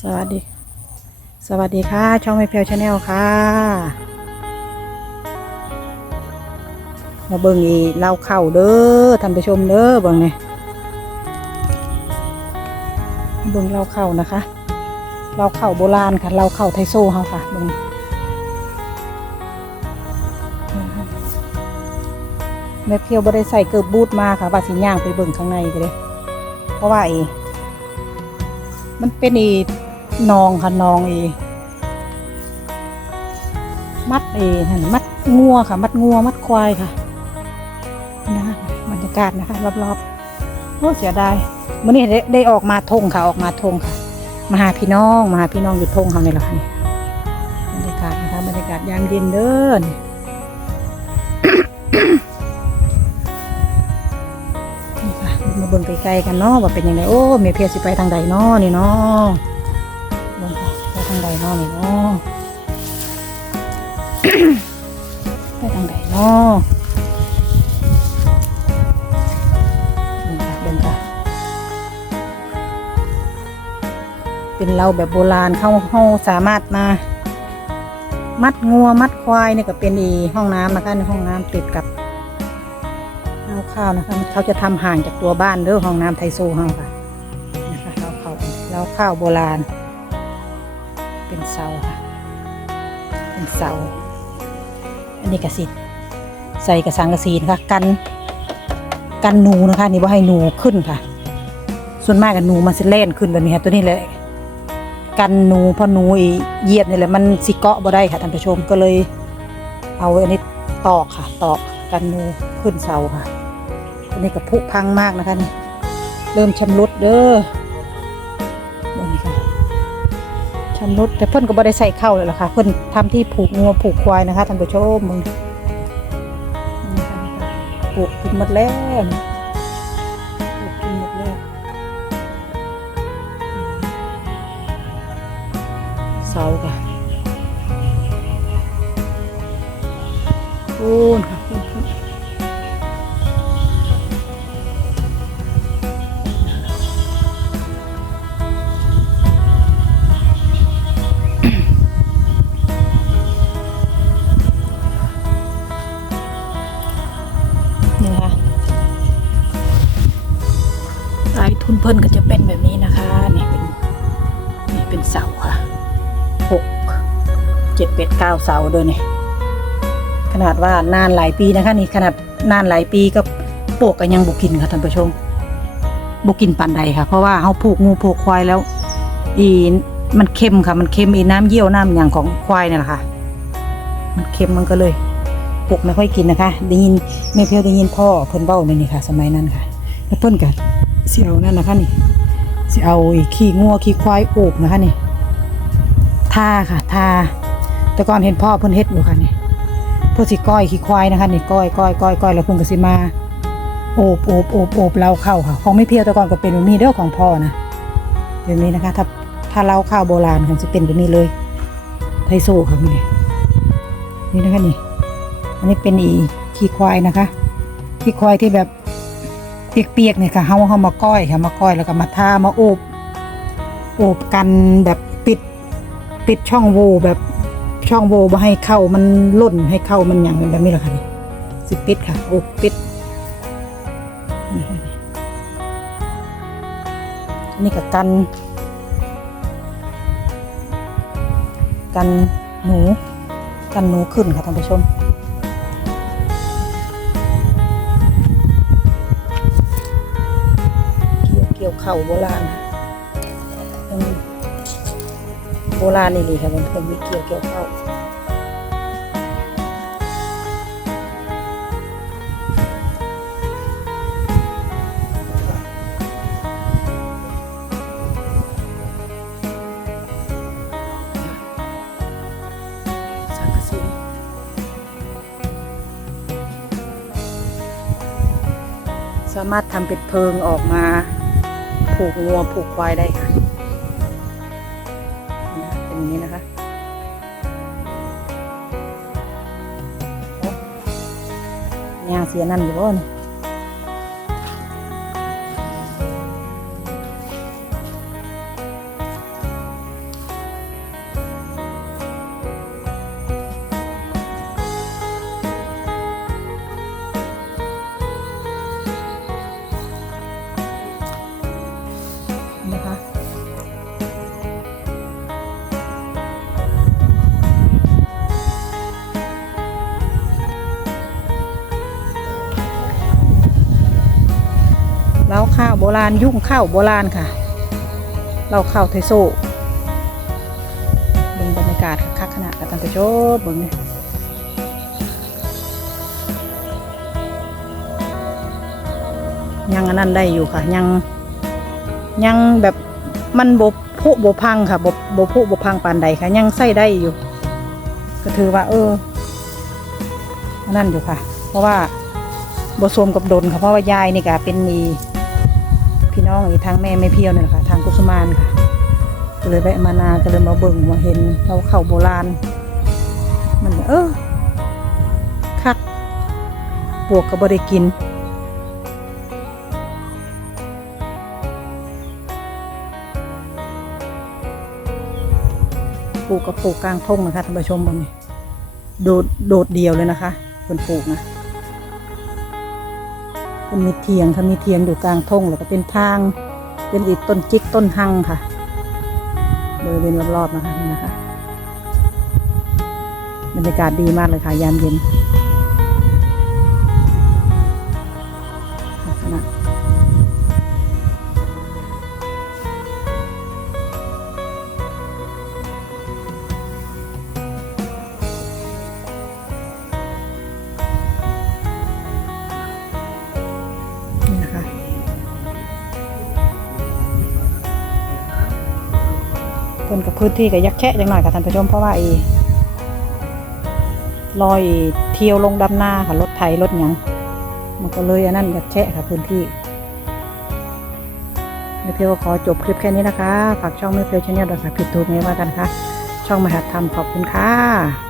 สวัสดี สวัสดีค่ะ ช่องไม่เพลชาแนลค่ะ มาเบิ่งอีเล่าเข่าเด้อท่านผู้ชมเด้อเบิ่งเนี่ยเบิ่งเล่าเข่านะคะเล่าเข่าโบราณค่ะเล่าเข่าไทโซ่เฮาค่ะเบิ่งแม่เพียวบ่ได้ใส่เกิบบูทมาค่ะว่าสิย่างไปเบิ่งข้างในก็เลยเพราะว่าอีมันเป็นอี นองค่ะนองอีมัดเอนั่นมัดงัวค่ะ มัดงัวมัดควายค่ะนะคะบรรยากาศนะคะรอบๆโอ้เสียดายมื่อนี้ได้ได้ออกมาทงค่ะออกมาทงค่ะ มาหาพี่น้องมาหาพี่น้องอยู่ทงเขาในหรอค่ะนี่บรรยากาศนะคะบรรยากาศยามเย็นเด้อนี่นี่ค่ะมาเบิ่งไกลๆกันเนาะว่าเป็นยังไงโอ้เมียเพียสิไปทางใดเนาะนี่เนาะเบิ่งางใดเนาะนี่เนาะไปทางใดเนาะเบิ่งค่ะเบิ่งค่ะเป็นเราแบบโบราณเข้าห้องสามารถมา มัดงัวมัดควายเนี่ยก็เป็นอีห้องน้ำนะคะในห้องน้ำติดกับเอาข้าวนะคะเขาจะทำห่างจากตัวบ้านเด้อห้องน้ำไทโซเฮาค่ะนะคะเราข้าวเราข้าวโบราณ เป็นเสาค่ะ เป็นเสา อันนี้กระสิใส่กระสังกระสีนะคะกันกันหนูนะคะ นี่ว่าให้หนูขึ้นค่ะ ส่วนมากกับหนูมันจะเล่นขึ้นแบบนี้ค่ะตัวนี้เลยกันหนูเพอหนูเหยียบนี่แหละมันสิเกาะบ่ได้ค่ะท่านผู้ชมก็เลย เอาอันนี้ตอกค่ะ ตอกกันหนูขึ้นเสาค่ะ อันนี้ก็ผุพังมากนะคะนี่เริ่มชำรุดเด้อำรุดแต่เพิ่นก็บ่ได้ใส่เข้าเลยล่ะค่ะ เพิ่นทำที่ผูกงัวผูกควายนะคะท่านผู้ชมมึงปลูกกินหมดแล้วปลูกกินหมดแล้วเสาค่ะปูน เพิ่นก็จะเป็นแบบนี้นะคะนี่เป็นนี่เป็นเสาค่ะหกเจ็ดเป็ดเก้าเสาโดยนี่ขนาดว่านานหลายปีนะคะ นี่ขนาดนานหลายปีก็ปลูกกันยังบุกินค่ะท่านผู้ชมบุกินปันใดค่ะ เพราะว่าเขาผูกงูผูกควายแล้ว อีมันเค็มค่ะ มันเค็มอีน้ำเยี่ยวน้ำอย่างของควายนี่แหละค่ะ มันเค็มมันก็เลยปลูกไม่ค่อยกินนะคะ ได้ยินแม่เพียวได้ยินพ่อเพิ่นเบ้าในนี่ค่ะ สมัยนั้นค่ะ แล้วเพิ่นก็ สิเอานั่นนะคะนี่สิเอาขี้งัวขี้ควายโอบนะคะนี่ทาค่ะทาแต่ก่อนเห็นพ่อเพิ่นเฮ็ดอยู่ค่ะนี่เพื่อสิก้อยขี้ควายนะคะนี่ก้อยก้อยก้อยก้อยแล้วเพิ่นก็สิมาโอบโอบโอบโอบเราเข้าค่ะของไม่เพียวแต่ก่อนก็เป็นแบบนี้เด้อของพ่อนะแบบนี้นะคะ ถ้าถ้าเราข้าวโบราณค่ะจะเป็นแบบนี้เลยไทโซค่ะนี่นี่นะคะนี่ อันนี้เป็นอีขี้ควายนะคะขี้ควายที่แบบ เปียกๆเนี่ยค่ะเฮาเฮามาก้อยค่ะมาก้อยแล้วก็มาทามาโอบโอบกันแบบปิดปิดช่องโหว่แบบช่องโหว่บ่ให้เข้ามันล่นให้เข้ามันอย่างแบบนี้แหละค่ะนี่สิปิดค่ะโอบปิดนี่ค่ะอันนี้ก็กัน กันหนูกันหนูขึ้นค่ะท่านผู้ชม เข่าโบราณค่ะยังโบราณนี่ดีค่ะมันเป็นวิเกี่ยวเกี่ยวเข่าสังกะสีสามารถทำเป็นเพิงออกมา ผูกงัวผูกควายได้ค่ะนี่นะเป็นอย่างนี้นะคะเนี่ยเสียนั่นอยู่บ่เนี่ย ข้าวโบราณยุ่งข้าวโบราณค่ะ เราข้าวไทโซ่เบิ่งบรรยากาศคักขนาดกับตันตะโชดเบิ่งนี่ยังอันนั้นได้อยู่ค่ะ ยังยังแบบมันบบพุบพังค่ะบบบพุบพังปานใดค่ะ ยังใส่ได้อยู่ ก็ถือว่า เออนนั่นอยู่ค่ะ เพราะว่าบสวมกับดนค่ะเพราะว่ายายนี่ก็เป็นมี พี่น้องอีกทางแม่ไม่เพียวนี่แหละค่ะ ทางกุสุมานค่ะเลยแวะมานาก็เลยมาเบิ่งมาเห็นเราเข่าโบราณ มันเออคักปวกก็บ่ได้กินปลูกกับปลูกกลางทุ่งนะคะท่านผู้ชมบนนี้โดดโดดเดียวเลยนะคะคนปลูกนะ มันมีเทียงค่ะมีเทียงอยู่กลางทงแล้วก็เป็นทาง เป็นอีกต้นจิกต้นหังค่ะบริเวณรอบๆนะคะนี่นะคะ บรรยากาศดีมากเลยค่ะยามเย็น พิ่นกับพื้นที่กับยักแคะจังหน่อยค่ะท่านผู้ชมเพราะว่าไอ้ลอยเที่ยวลงดำนาค่ะรถไถรถหยังมันก็เลยอันนั้นยักแคะค่ะพื้นที่แม่เพียวขอจบคลิปแค่นี้นะคะ ฝากช่องแม่เพียวชาแนลดอกสักผิดถูกไหมว่ากันค่ะ ช่องมหาธรรมขอบคุณค่ะ